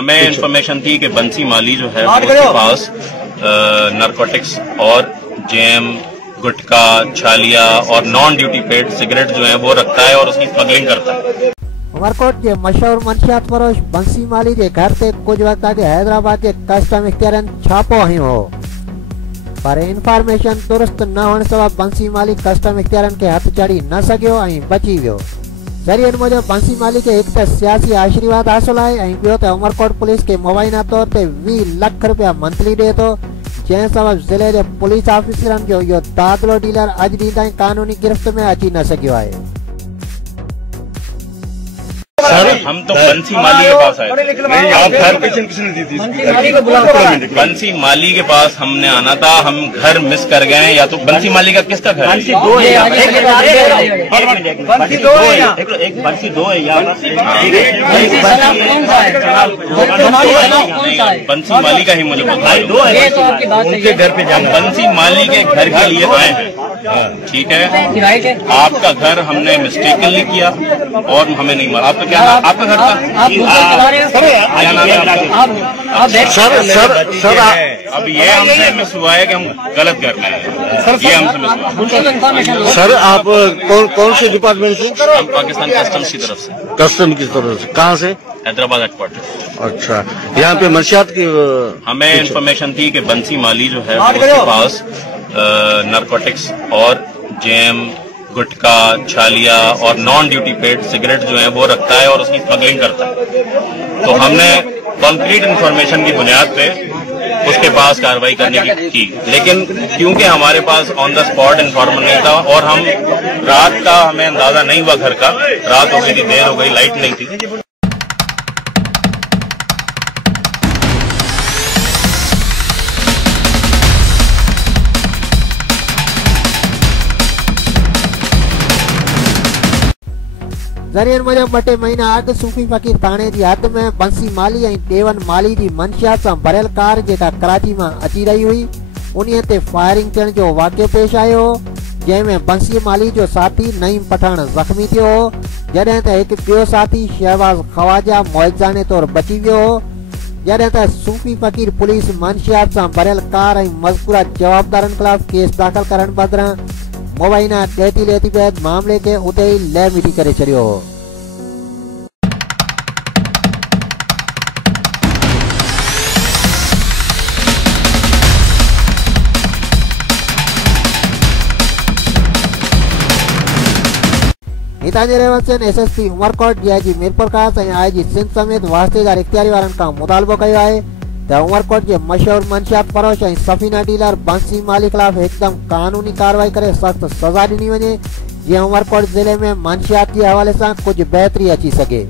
हमें इन्फॉर्मेशन थी कि बंसी माली जो है उसके पास नारकोटिक्स और जेम, गुटखा, छालिया और नॉन ड्यूटी पेड सिगरेट जो है वो रखता है और उसकी स्मगलिंग करता है। उमरकोट के मशहूर मंशियात फरोश बंसी माली के घर से कुछ वक्त आगे हैदराबाद के कस्टम इख्तियारन छापो हयो हो, पर इंफॉर्मेशन दुरुस्त न होने सबब बंसी माली कस्टम इख्तियारन के हथ चढ़ी न सकियो ऐं बची वियो। ज़रियन मूजिब बंसी माली के एक त सियासी आशीर्वाद हासिल है ऐं ॿियो त उमरकोट पुलिस के मुबैना तौर ते 20 लाख रुपया मंथली ॾिए थो, जंहिं सबब ज़िले जे पुलिस ऑफिसरनि जो इहो दादलो डीलर अॼु ॾींहुं ताईं कानूनी गिरफ्त में अची न सघियो आहे। सर हम तो बंसी माली के पास आए थे। आप घर किसने दी थी? बंसी माली के पास हमने आना था, हम घर मिस कर गए हैं। या तो बंसी माली का किसका घर है? बंसी दो है, एक बंसी दो है यहाँ। बंसी माली का ही मुझे पता है। उनके घर पे जाना। बंसी माली के घर के लिए आए हैं, ठीक है। आपका घर हमने मिस्टेकनली किया और हमें नहीं मारा। आपका क्या नाम? आपका घर था? सर अब ये हमसे मिस हुआ है कि हम गलत कर रहे हैं, ये हमसे मिस हुआ। सर आप कौन से डिपार्टमेंट से? हम पाकिस्तान कस्टम्स की तरफ से। कस्टम की तरफ से? कहाँ से? हैदराबाद हेडक्वार्टर। अच्छा, यहाँ पे मंशियात की हमें इन्फॉर्मेशन थी कि बंसी माली जो है उसके पास नारकोटिक्स और जेम, गुटखा, छालिया और नॉन ड्यूटी पेड सिगरेट जो है वो रखता है और उसकी स्मगलिंग करता है। तो हमने कॉन्क्रीट इन्फॉर्मेशन की बुनियाद पे उसके पास कार्रवाई करने की, लेकिन क्योंकि हमारे pass on the spot information नहीं था और हम रात का हमें अंदाजा नहीं हुआ, घर का रात हो गई थी, देर हो गई, लाइट नहीं थी। ज़रियन मूजिब 2 महीना अॻु सूफ़ी फ़कीर थाणे जी हद में बंसी माली ऐं देवन माली जी मंशियात सां भरियल कार जेका कराची मां अची रही हुई उन्हीअ ते फायरिंग थियण जो वाक़ियो पेश आयो हो, जंहिंमें बंसी माली जो साथी नईम पठान ज़ख़्मी थियो हो, जॾहिं त हिकु ॿियो साथी शहबाज़ ख़वाजा मुआज़ाने तौरु बची वियो हो। जॾहिं त सूफ़ी फ़कीर पुलिस मंशियात सां भरियल कार ऐं मज़कूरा जवाबदारनि ख़िलाफ़ केस दाख़िल करण बदिरां मुबैना ॾेती बैदि मामले खे उते ई लहमिटी करे छॾियो हो। हितां जे रहवासियुनि एसएसपी उमरकोट, डीआईजी मीरपुरखास ऐं आईजी सिंध समेत वास्तेदार इख्तियारी वारनि खां मुतालबो कयो आहे त उमरकोट के मशहूर मंशियात फरोश ऐं सफ़ीना डीलर बंसी माली खिलाफ़ हिकदमि कानूनी कार्रवाई करे सख़्त सज़ा ॾिनी वञे, जीअं उमरकोट ज़िले में मंशियात जे हवाले सां कुझु बहितरी अची सघे।